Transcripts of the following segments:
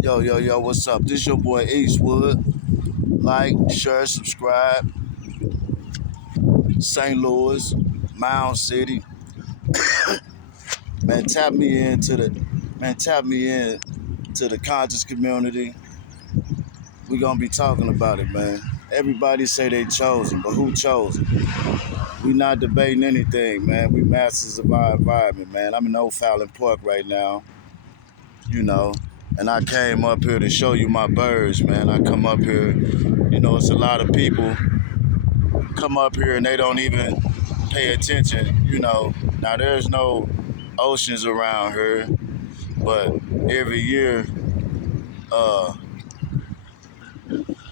Yo, what's up? This your boy Eastwood. Like, share, subscribe. St. Louis, Mound City. Man, tap me in to the conscious community. We gonna be talking about it, man. Everybody say they chosen, but who chosen? We not debating anything, man. We masters of our environment, man. I'm in O'Fallon Park right now, you know. And I came up here to show you my birds, man. I come up here, it's a lot of people come up here and they don't even pay attention. Now there's no oceans around here, but every year, uh,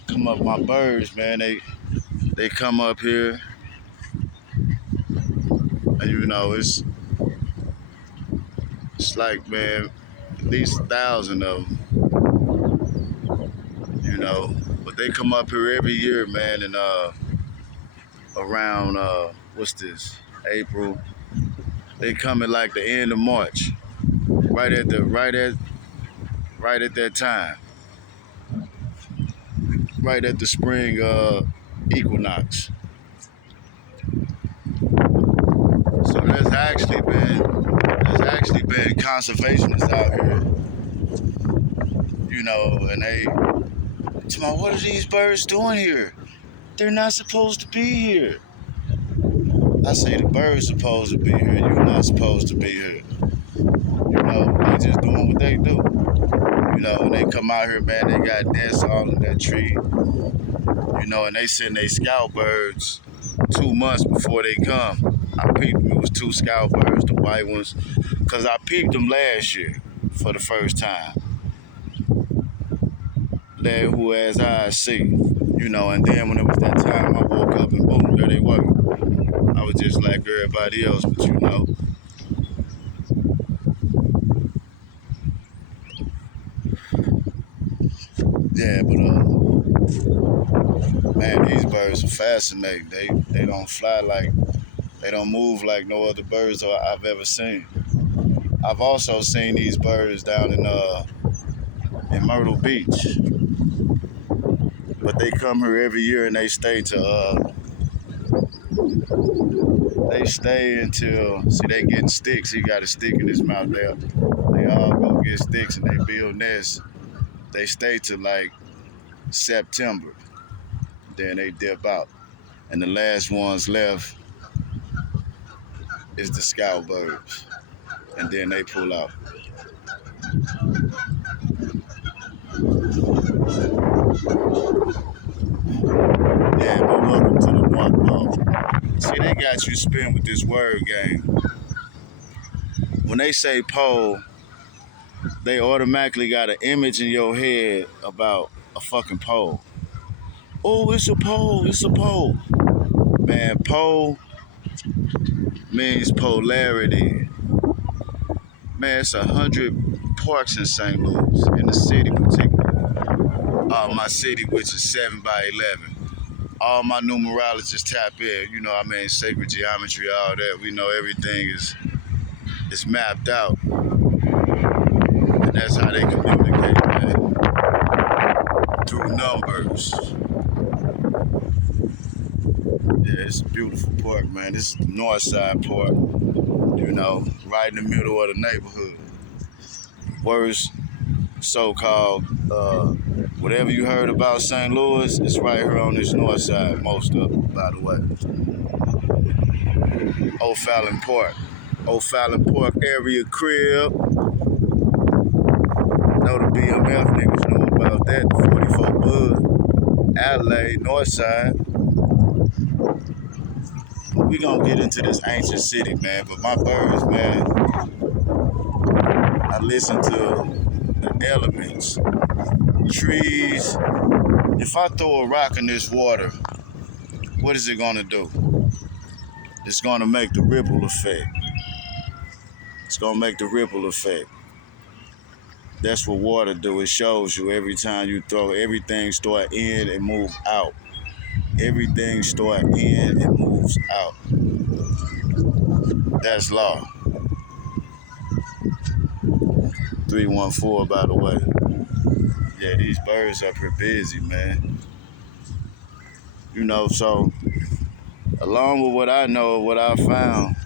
come up my birds, man. They come up here, and it's like, man, at least 1,000 of them, you know. But they come up here every year, man, and around what's this? April. They come at like the end of March, right at that time, right at the spring equinox. So there's actually been conservationists out here, and they tell me, what are these birds doing here? They're not supposed to be here. I say the birds supposed to be here. You're not supposed to be here. They just doing what they do. And they come out here, man, they got nests all in that tree. And they send their scout birds 2 months before they come. I peeped them, it was two scout birds, the white ones, because I peeped them last year for the first time. Lad who has eyes see, and then when it was that time, I woke up and boom, there they were. I was just like everybody else, but yeah, but man, these birds are fascinating. They don't fly like, they don't move like no other birds I've ever seen. I've also seen these birds down in Myrtle Beach, but they come here every year and they stay until they getting sticks. He got a stick in his mouth there. They all go get sticks and they build nests. They stay till like September. Then they dip out. And the last ones left is the scout birds. And then they pull out. Yeah, but welcome to the North Pole. See, they got you spin with this word game. When they say pole, they automatically got an image in your head about a fucking pole. Oh, it's a pole, it's a pole. Man, pole means polarity. Man, it's 100 parks in St. Louis, in the city particularly. My city, which is 7 by 11. All my numerologists tap in, sacred geometry, all that. We know everything is mapped out. And that's how they communicate, man. Through numbers. Yeah, it's a beautiful park, man. This is the North Side Park, right in the middle of the neighborhood. Worst so-called, whatever you heard about St. Louis, it's right here on this north side, most of it, by the way. O'Fallon Park. O'Fallon Park area crib. Know the BMF niggas know about that. The 44 Bud. Adelaide, north side. We gonna get into this ancient city, man. But my birds, man, I listen to the elements. Trees. If I throw a rock in this water, what is it gonna do? It's gonna make the ripple effect. It's gonna make the ripple effect. That's what water do. It shows you every time you throw, everything start in and move out. Everything start in and moves out. That's law. 314, by the way. Yeah, these birds up here busy, man. So along with what I know, what I found,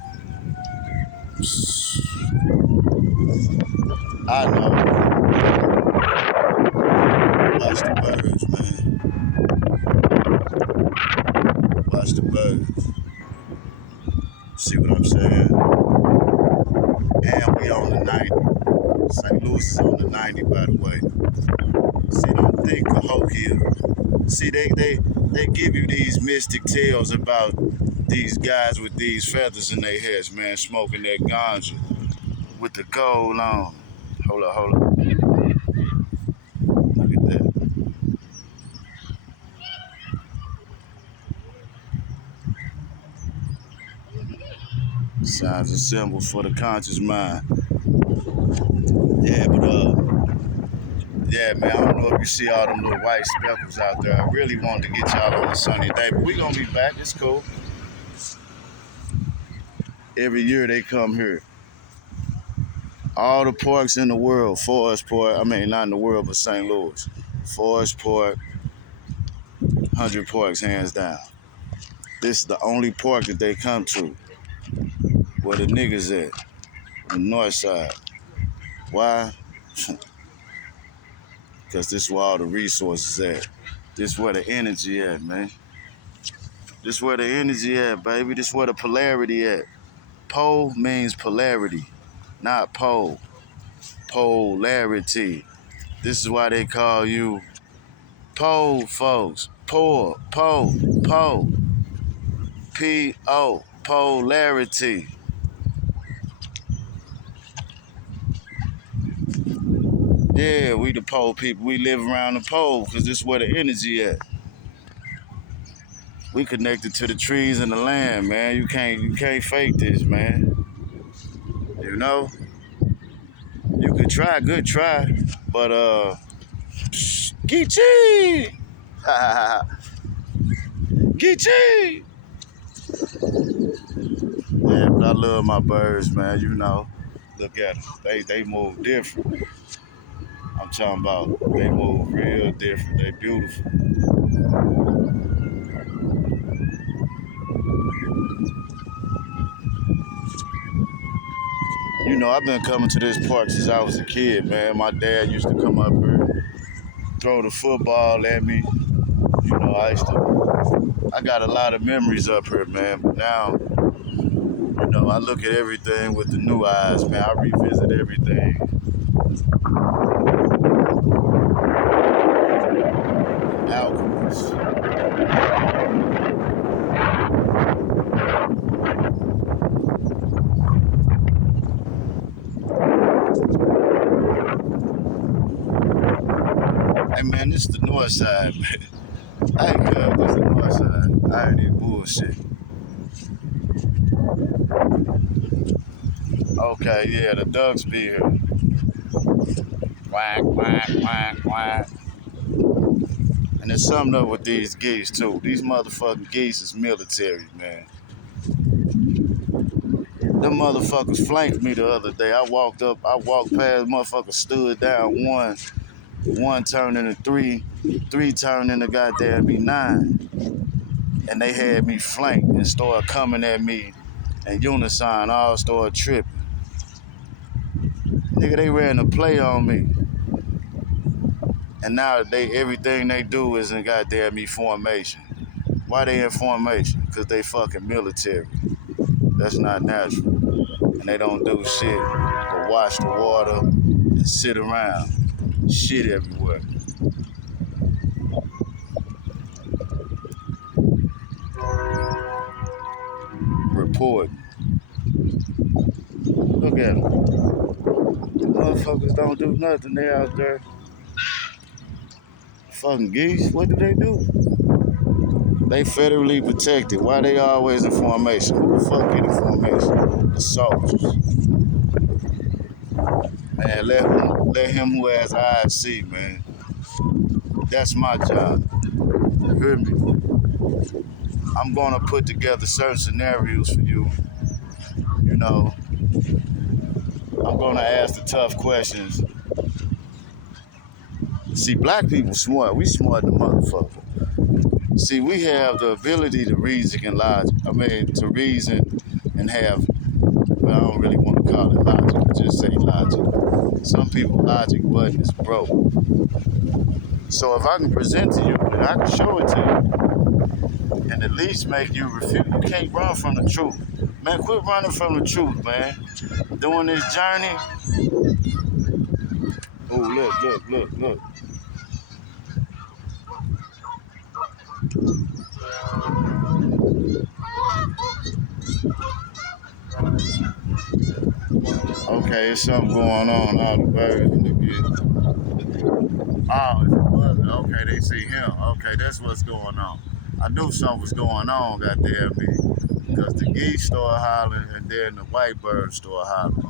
I know. Watch the birds, man. Watch the birds. See what I'm saying? And we on the 90. St. Louis is on the 90, by the way. See, don't think Cahokia. See, they give you these mystic tales about these guys with these feathers in their heads, man, smoking that ganja with the gold on. Hold up. Look at that. Signs and symbols for the conscious mind. Yeah, yeah, man, I don't know if you see all them little white speckles out there. I really wanted to get y'all on a sunny day, but we gonna be back. It's cool. Every year they come here. All the parks in the world, Forest Park, I mean, not in the world, but St. Louis. Forest Park, 100 parks, hands down. This is the only park that they come to where the niggas at, on the north side. Why? Because this is where all the resources at. This is where the energy at, man. This is where the energy at, baby. This is where the polarity at. Pole means polarity, not pole. Polarity. This is why they call you pole folks. Pole. P-O. Polarity. Yeah, we the pole people. We live around the pole because this is where the energy at. We connected to the trees and the land, man. You can't fake this, man. You know? You could try, good try. But Geechee! Geechee! Yeah, but I love my birds, man, you know. Look at them. They move different. I'm talking about they move real different. They beautiful. I've been coming to this park since I was a kid, man. My dad used to come up here, throw the football at me. I got a lot of memories up here, man. But now, I look at everything with the new eyes, man. I revisit everything. Alchemist. Hey, man, this is the north side, man. Hey, cuz, this is the north side. I ain't even bullshit. Okay, yeah, the ducks be here. Quack, quack, quack, quack. And there's something up with these geese, too. These motherfucking geese is military, man. Them motherfuckers flanked me the other day. I walked past, motherfuckers stood down, one turned into three turned into goddamn me 9. And they had me flanked and started coming at me and unison all started tripping. Nigga, they ran a play on me. And now everything they do is in goddamn me formation. Why they in formation? Because they fucking military. That's not natural. And they don't do shit but wash the water and sit around. Shit everywhere. Reporting. Look at them. The motherfuckers don't do nothing. They out there. Fucking geese. What do they do? They federally protected. Why they always in formation? Who the fuck get in formation? The soldiers. Man, let him who has eyes see, man. That's my job. You hear me? I'm gonna put together certain scenarios for you. You know, I'm gonna ask the tough questions See, black people smart. We smart than motherfucker. See, we have the ability to reason and logic. I mean, to reason and have, well, I don't really want to call it logic, just say logic. Some people logic button is broke. So if I can present to you and I can show it to you and at least make you refute, you can't run from the truth. Man, quit running from the truth, man. Doing this journey. Oh, look. Okay, there's something going on. All the birds in the view. Oh, if it was, okay, they see him. Okay, that's what's going on. I knew something was going on, goddamn me. Because the geese started hollering and then the white birds started hollering.